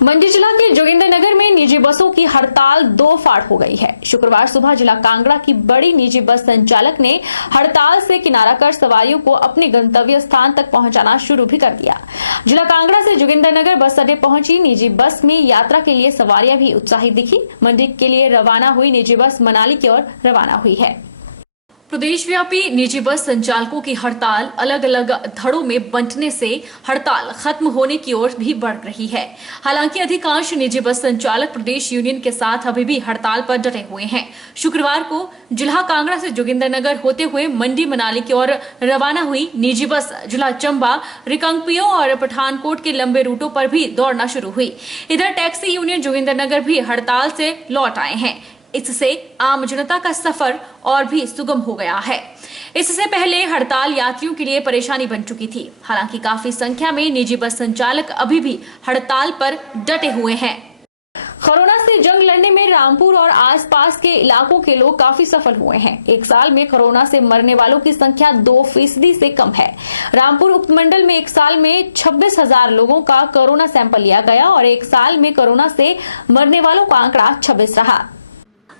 मंडी जिला के जोगिंद्रनगर में निजी बसों की हड़ताल दो फाड़ हो गई है। शुक्रवार सुबह जिला कांगड़ा की बड़ी निजी बस संचालक ने हड़ताल से किनारा कर सवारियों को अपने गंतव्य स्थान तक पहुंचाना शुरू भी कर दिया। जिला कांगड़ा से जोगिंद्रनगर बस अड्डे पहुंची निजी बस में यात्रा के लिए सवारियां भी उत्साहित दिखी। मंडी के लिए रवाना हुई निजी बस मनाली की ओर रवाना हुई है। प्रदेशव्यापी निजी बस संचालकों की हड़ताल अलग अलग धड़ों में बंटने से हड़ताल खत्म होने की ओर भी बढ़ रही है। हालांकि अधिकांश निजी बस संचालक प्रदेश यूनियन के साथ अभी भी हड़ताल पर डटे हुए हैं। शुक्रवार को जिला कांगड़ा से जोगिंद्रनगर होते हुए मंडी मनाली की ओर रवाना हुई निजी बस जिला चंबा, रिकांगपिओ और पठानकोट के लंबे रूटों पर भी दौड़ना शुरू हुई। इधर टैक्सी यूनियन जोगिंद्रनगर भी हड़ताल से लौट आए हैं। इससे आम जनता का सफर और भी सुगम हो गया है। इससे पहले हड़ताल यात्रियों के लिए परेशानी बन चुकी थी। हालांकि काफी संख्या में निजी बस संचालक अभी भी हड़ताल पर डटे हुए हैं। कोरोना से जंग लड़ने में रामपुर और आसपास के इलाकों के लोग काफी सफल हुए हैं। एक साल में कोरोना से मरने वालों की संख्या 2% से कम है। रामपुर उपमंडल में एक साल में 26,000 लोगों का कोरोना सैंपल लिया गया और एक साल में कोरोना से मरने वालों का आंकड़ा 26 रहा।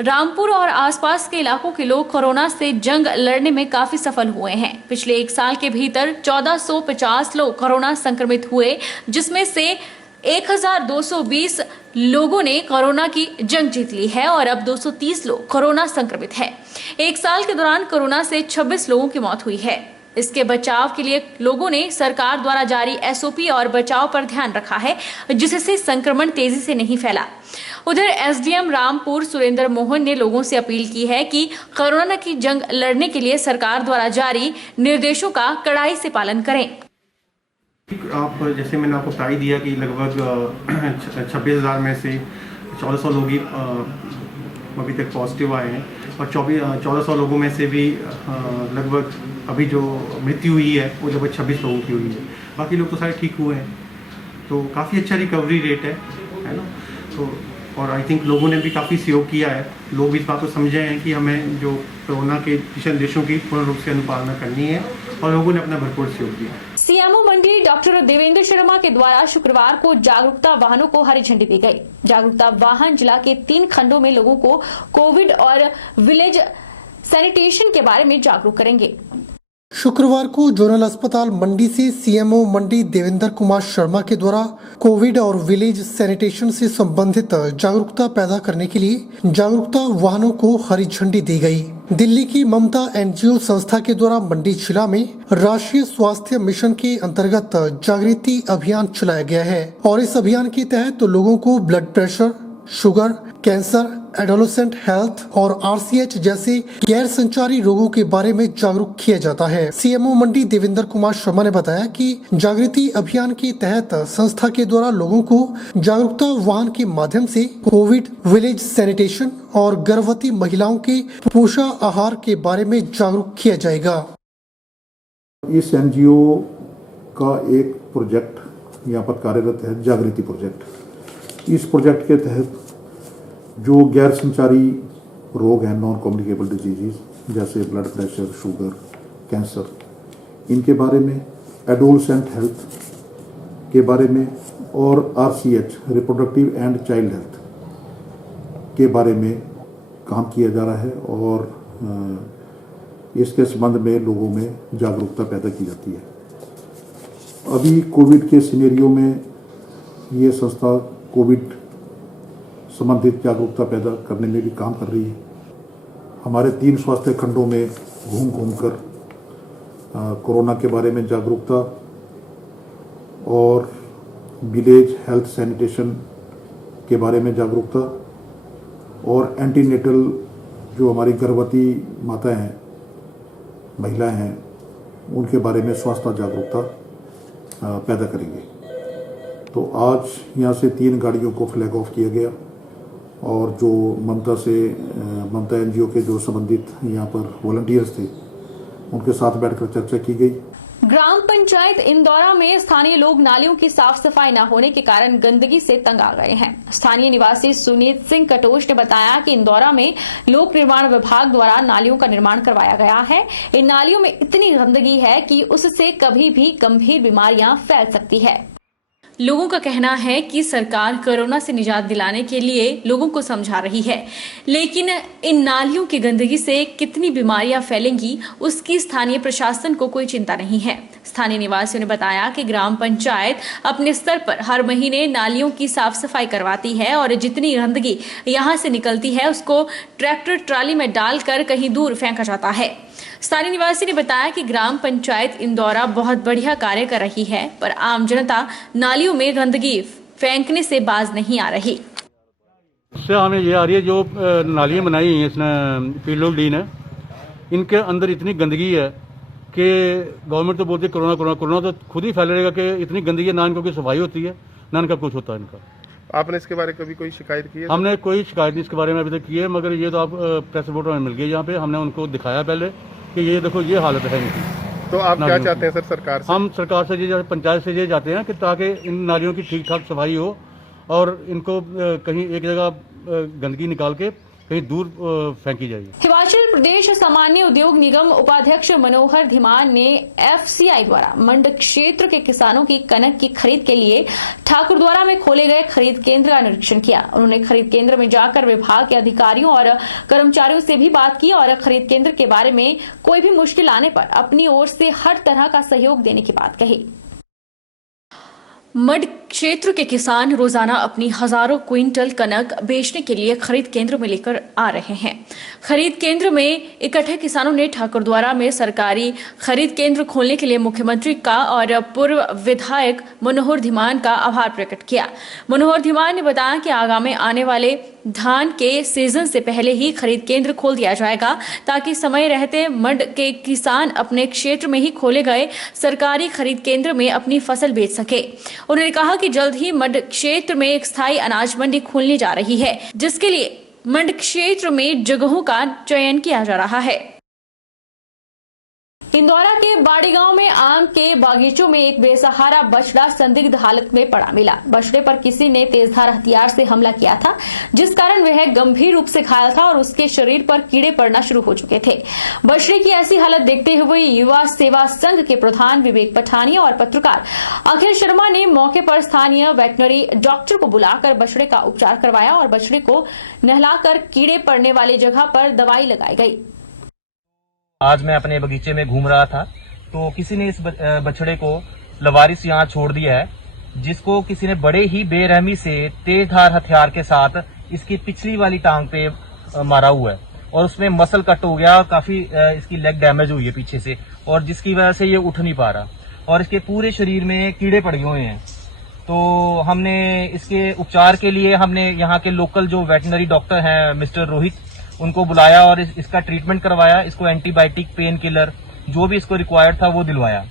रामपुर और आसपास के इलाकों के लोग कोरोना से जंग लड़ने में काफी सफल हुए हैं। पिछले एक साल के भीतर 1450 लोग कोरोना संक्रमित हुए, जिसमें से 1220 लोगों ने कोरोना की जंग जीत ली है और अब 230 लोग कोरोना संक्रमित है। एक साल के दौरान कोरोना से 26 लोगों की मौत हुई है। इसके बचाव के लिए लोगों ने सरकार द्वारा जारी एसओपी और बचाव पर ध्यान रखा है, जिससे संक्रमण तेजी से नहीं फैला। उधर एसडीएम रामपुर सुरेंद्र मोहन ने लोगों से अपील की है कि कोरोना की जंग लड़ने के लिए सरकार द्वारा जारी निर्देशों का कड़ाई से पालन करें। आप जैसे मैंने आपको बताई दिया कि लगभग 26,000 में से 1400 लोग ही अभी तक पॉजिटिव आए हैं और 1400 लोगों में से भी लगभग अभी जो मृत्यु हुई है वो लगभग 26 लोगों की हुई है। बाकी लोग तो सारे ठीक हुए हैं, तो काफ़ी अच्छा रिकवरी रेट है ना। तो और आई थिंक लोगों ने भी काफ़ी सहयोग किया है। लोग भी इस बात को समझे हैं कि हमें जो कोरोना के दिशा निर्देशों की पूर्ण रूप से अनुपालना करनी है और लोगों ने अपना भरपूर सहयोग दिया। सीएमओ मंडी डॉक्टर देवेंद्र शर्मा के द्वारा शुक्रवार को जागरूकता वाहनों को हरी झंडी दी गई। जागरूकता वाहन जिला के 3 खंडों में लोगों को कोविड और विलेज सैनिटेशन के बारे में जागरूक करेंगे। शुक्रवार को जोनल अस्पताल मंडी से सीएमओ मंडी देवेंद्र कुमार शर्मा के द्वारा कोविड और विलेज सैनिटेशन से संबंधित जागरूकता पैदा करने के लिए जागरूकता वाहनों को हरी झंडी दी गई। दिल्ली की ममता एनजीओ संस्था के द्वारा मंडी जिला में राष्ट्रीय स्वास्थ्य मिशन के अंतर्गत जागृति अभियान चलाया गया है और इस अभियान के तहत लोगों को blood pressure, sugar, cancer, adolescent health और आरसीएच जैसे गैर संचारी रोगों के बारे में जागरूक किया जाता है। सीएमओ मंडी देवेंद्र कुमार शर्मा ने बताया कि जागृति अभियान के तहत संस्था के द्वारा लोगों को जागरूकता वाहन के माध्यम से कोविड, विलेज सैनिटेशन और गर्भवती महिलाओं के पोषण आहार के बारे में जागरूक किया जाएगा। इस एनजीओ का एक प्रोजेक्ट यहाँ पर कार्यरत है, जागृति प्रोजेक्ट। इस प्रोजेक्ट के तहत जो गैर संचारी रोग हैं, नॉन कम्युनिकेबल डिजीज़, जैसे ब्लड प्रेशर, शुगर, कैंसर, इनके बारे में, एडोलसेंट हेल्थ के बारे में और RCH, reproductive and child health के बारे में काम किया जा रहा है और इसके संबंध में लोगों में जागरूकता पैदा की जाती है। अभी कोविड के सिनेरियो में ये संस्था कोविड संबंधित जागरूकता पैदा करने में भी काम कर रही है। हमारे 3 स्वास्थ्य खंडों में घूम कर कोरोना के बारे में जागरूकता और विलेज हेल्थ सैनिटेशन के बारे में जागरूकता और एंटीनेटल जो हमारी गर्भवती माताएं हैं, महिलाएं हैं, उनके बारे में स्वास्थ्य जागरूकता पैदा करेंगे। तो आज यहाँ से 3 गाड़ियों को फ्लैग ऑफ किया गया और जो ममता एनजीओ के जो संबंधित यहाँ पर वॉलंटियर्स थे, उनके साथ बैठकर चर्चा की गई। ग्राम पंचायत इंदौरा में स्थानीय लोग नालियों की साफ सफाई न होने के कारण गंदगी से तंग आ गए हैं। स्थानीय निवासी सुनीत सिंह कटोच ने बताया कि इंदौरा में लोक निर्माण विभाग द्वारा नालियों का निर्माण करवाया गया है। इन नालियों में इतनी गंदगी है कि उससे कभी भी गंभीर बीमारियां फैल सकती है। लोगों का कहना है कि सरकार कोरोना से निजात दिलाने के लिए लोगों को समझा रही है, लेकिन इन नालियों की गंदगी से कितनी बीमारियां फैलेंगी उसकी स्थानीय प्रशासन को कोई चिंता नहीं है। स्थानीय निवासियों ने बताया कि ग्राम पंचायत अपने स्तर पर हर महीने नालियों की साफ सफाई करवाती है और जितनी गंदगी यहां से निकलती है उसको ट्रैक्टर ट्राली में डालकर कहीं दूर फेंका जाता है। स्थानीय निवासी ने बताया कि ग्राम पंचायत इंदौरा बहुत बढ़िया कार्य कर रही है, पर आम जनता नालियों में गंदगी फेंकने से बाज नहीं आ रही। इससे हमें ये आ रही है, जो नालियाँ बनाई हैं इसने पीडब्ल्यूडी ने, इनके अंदर इतनी गंदगी है कि गवर्नमेंट तो बोलती है कोरोना कोरोना कोरोना, तो खुद ही फैलेगा कि इतनी गंदगी है, ना इनको कोई सफाई होती है ना इनका कुछ होता है इनका। आपने इसके बारे में कभी कोई शिकायत की है? हमने कोई शिकायत नहीं इसके बारे में अभी तक की है, मगर ये तो आप प्रेस रिपोर्टर में मिल गई यहाँ पे, हमने उनको दिखाया पहले कि ये देखो ये हालत है इनकी। तो आप क्या चाहते हैं सर सरकार से? हम सरकार से ये पंचायत से ये चाहते हैं कि ताकि इन नालियों की ठीक ठाक सफाई हो और इनको कहीं एक जगह गंदगी निकाल के कहीं दूर फेंकी जाएगी। हिमाचल प्रदेश सामान्य उद्योग निगम उपाध्यक्ष मनोहर धीमान ने एफसीआई द्वारा मंड क्षेत्र के किसानों की कनक की खरीद के लिए ठाकुरद्वारा में खोले गए खरीद केंद्र का निरीक्षण किया। उन्होंने खरीद केंद्र में जाकर विभाग के अधिकारियों और कर्मचारियों से भी बात की और खरीद केंद्र के बारे में कोई भी मुश्किल आने पर अपनी ओर से हर तरह का सहयोग देने की बात कही। मड क्षेत्र के किसान रोजाना अपनी हजारों क्विंटल कनक बेचने के लिए खरीद केंद्र में लेकर आ रहे हैं। खरीद केंद्र में इकट्ठे किसानों ने ठाकुरद्वारा में सरकारी खरीद केंद्र खोलने के लिए मुख्यमंत्री का और पूर्व विधायक मनोहर धीमान का आभार प्रकट किया। मनोहर धीमान ने बताया कि आगामी आने वाले धान के सीजन से पहले ही खरीद केंद्र खोल दिया जाएगा, ताकि समय रहते मड के किसान अपने क्षेत्र में ही खोले गए सरकारी खरीद केंद्र में अपनी फसल बेच सके। उन्होंने कहा कि जल्द ही मंड क्षेत्र में एक स्थायी अनाज मंडी खुलने जा रही है, जिसके लिए मंड क्षेत्र में जगहों का चयन किया जा रहा है। इंदौरा के बाड़ी गांव में आम के बागीचों में एक बेसहारा बछड़ा संदिग्ध हालत में पड़ा मिला। बछड़े पर किसी ने तेजधार हथियार से हमला किया था, जिस कारण वह गंभीर रूप से घायल था और उसके शरीर पर कीड़े पड़ना शुरू हो चुके थे। बछड़े की ऐसी हालत देखते हुए युवा सेवा संघ के प्रधान विवेक पठानिया और पत्रकार अखिल शर्मा ने मौके पर स्थानीय वेटनरी डॉक्टर को बुलाकर बछड़े का उपचार करवाया और बछड़े को नहलाकर कीड़े पड़ने वाली जगह पर दवाई लगाई गई। आज मैं अपने बगीचे में घूम रहा था तो किसी ने इस बछड़े को लवारिस यहाँ छोड़ दिया है, जिसको किसी ने बड़े ही बेरहमी से तेजधार हथियार के साथ इसकी पिछली वाली टांग पे मारा हुआ है और उसमें मसल कट हो गया, काफी इसकी लेग डैमेज हुई है पीछे से, और जिसकी वजह से ये उठ नहीं पा रहा और इसके पूरे शरीर में कीड़े पड़ गए हुए हैं। तो हमने इसके उपचार के लिए हमने यहाँ के लोकल जो वेटनरी डॉक्टर हैं मिस्टर रोहित, उनको बुलाया और इसका ट्रीटमेंट करवाया। इसको एंटीबायोटिक, पेन किलर जो भी इसको रिक्वायर्ड था वो दिलवाया।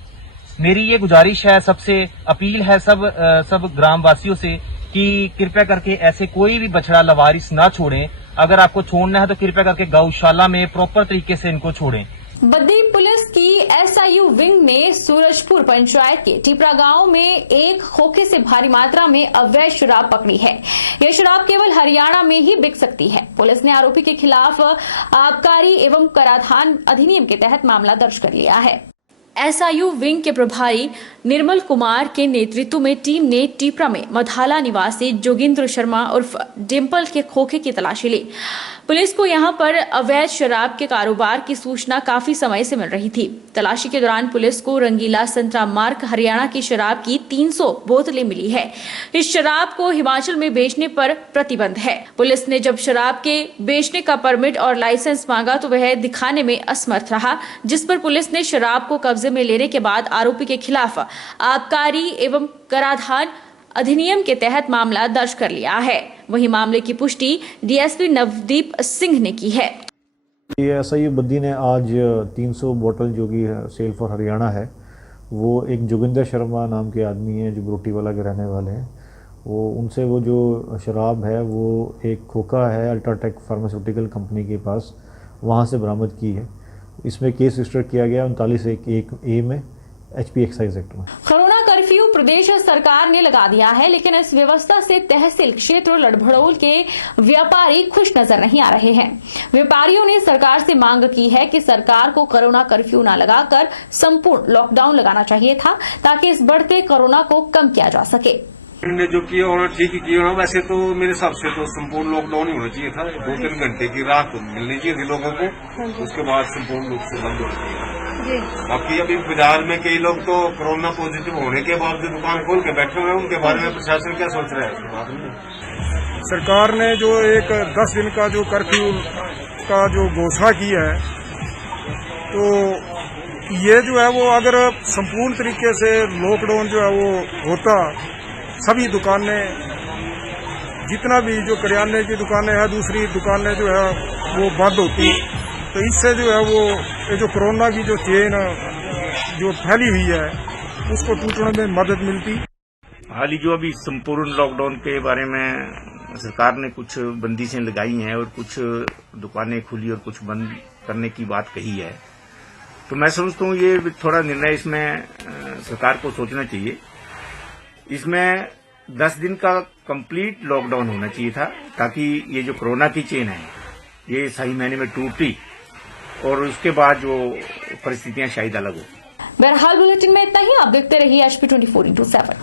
मेरी ये गुजारिश है, सबसे अपील है सब ग्रामवासियों से कि कृपया करके ऐसे कोई भी बछड़ा लवारिस ना छोड़ें। अगर आपको छोड़ना है तो कृपया करके गौशाला में प्रॉपर तरीके से इनको छोड़ें। बद्दी पुलिस की एसआईयू विंग ने सूरजपुर पंचायत के टिपरा गांव में एक खोखे से भारी मात्रा में अवैध शराब पकड़ी है। यह शराब केवल हरियाणा में ही बिक सकती है। पुलिस ने आरोपी के खिलाफ आबकारी एवं कराधान अधिनियम के तहत मामला दर्ज कर लिया है। एसआईयू विंग के प्रभारी निर्मल कुमार के नेतृत्व में टीम ने टिपरा में मधाला निवासी जोगिंद्र शर्मा उर्फ डिम्पल के खोखे की तलाशी ली। पुलिस को यहां पर अवैध शराब के कारोबार की सूचना काफी समय से मिल रही थी। तलाशी के दौरान पुलिस को रंगीला संतरा मार्क हरियाणा की शराब की 300 बोतलें मिली है। इस शराब को हिमाचल में बेचने पर प्रतिबंध है। पुलिस ने जब शराब के बेचने का परमिट और लाइसेंस मांगा तो वह दिखाने में असमर्थ रहा, जिस पर पुलिस ने शराब को कब्जे में लेने के बाद आरोपी के खिलाफ आबकारी एवं कराधान अधिनियम के तहत मामला दर्ज कर लिया है। वहीं मामले की पुष्टि डीएसपी नवदीप सिंह ने की है। एसआईयू बद्दी ने आज 300 बोतल जो कि सेल फॉर हरियाणा है, वो एक जोगिंदर शर्मा नाम के आदमी हैं जो बरोटीवाला के रहने वाले हैं, वो उनसे वो जो शराब है वो एक खोखा है अल्ट्राटेक फार्मास्यूटिकल कंपनी के पास, वहाँ से बरामद की है। इसमें केस रजिस्टर किया गया 39(1)(a) में HP एक्साइज एक्ट में। कर्फ्यू प्रदेश सरकार ने लगा दिया है, लेकिन इस व्यवस्था से तहसील क्षेत्र लड़भड़ोल के व्यापारी खुश नजर नहीं आ रहे हैं। व्यापारियों ने सरकार से मांग की है कि सरकार को कोरोना कर्फ्यू न लगाकर संपूर्ण लॉकडाउन लगाना चाहिए था, ताकि इस बढ़ते कोरोना को कम किया जा सके। ने जो किया होना ठीक ही किया होना। वैसे तो मेरे हिसाब से तो संपूर्ण लॉकडाउन ही होना चाहिए था। 2-3 घंटे की राहत मिलनी चाहिए थी लोगों को, उसके बाद संपूर्ण रूप से बंद होना चाहिए। बाकी अभी बाजार में कई लोग तो कोरोना पॉजिटिव होने के बाद दुकान खोल के बैठे हुए हैं, उनके बारे में प्रशासन क्या सोच रहा है इसके बारे में? सरकार ने जो एक 10 दिन का जो कर्फ्यू का जो घोषणा की है, तो ये जो है वो अगर संपूर्ण तरीके से लॉकडाउन जो है वो होता, सभी दुकानें, जितना भी जो करियाने की दुकानें हैं, दूसरी दुकानें जो है वो बंद होती, तो इससे जो है वो ये जो कोरोना की जो चेन जो फैली हुई है उसको टूटने में मदद मिलती। हाल ही जो अभी संपूर्ण लॉकडाउन के बारे में सरकार ने कुछ बंदिशें लगाई हैं और कुछ दुकानें खुली और कुछ बंद करने की बात कही है, तो मैं समझता हूँ ये थोड़ा निर्णय इसमें सरकार को सोचना चाहिए। इसमें 10 दिन का कंप्लीट लॉकडाउन होना चाहिए था, ताकि ये जो कोरोना की चेन है ये सही मायने में टूटी और उसके बाद जो परिस्थितियां शायद अलग हो। बहरहाल बुलेटिन में इतना ही। आप देखते रहिए HP 24/7।